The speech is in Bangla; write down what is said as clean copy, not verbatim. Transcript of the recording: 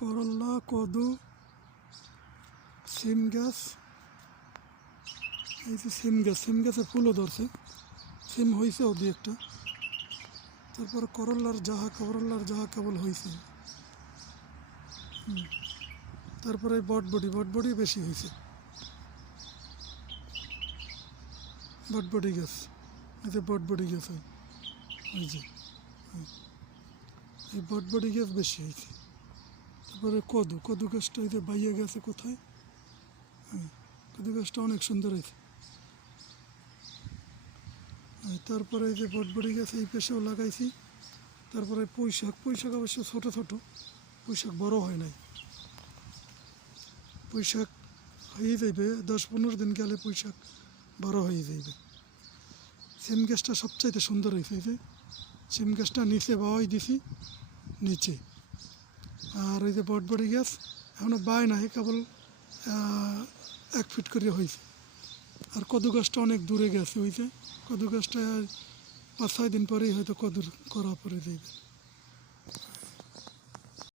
করল্লা, কদু, সিম গাছ। এই যে সিম গাছে ফুলও ধরছে, সিম হয়েছে দু একটা। তারপর করল্লার জাহা কেবল হয়েছে। তারপরে বটবটি বেশি হয়েছে। বটবটি গাছ, এই যে বটবটি গাছ, ওই যে এই বটবটি গাছ বেশি হয়েছে। তারপরে কদু গাছটা এই যে বাইয়ে গেছে কোথায়, কদু গাছটা অনেক সুন্দর হয়েছে। তারপরে এই যে বটবটি গাছ এই পেশেও লাগাইছি। তারপরে পুঁইশাক অবশ্য ছোট পুঁইশাক বড় হয় নাই। পুঁইশাক হয়ে যাইবে 10-15 দিন গেলে পুঁইশাক বড় হয়ে যাইবে। সিম গাছটা সবচাইতে সুন্দর হয়েছে। এই যে সিম গাছটা নিচে বাওয়াই দিছি নিচে। আর এই যে বটবটি গাছ এখনও বায় নাই, কেবল 1 ফিট করে হয়েছে। আর কদু গাছটা অনেক দূরে গেছে, ওই যে কদু গাছটা 5-6 দিন পরেই হয়তো কদুর করা পরে যাইবে।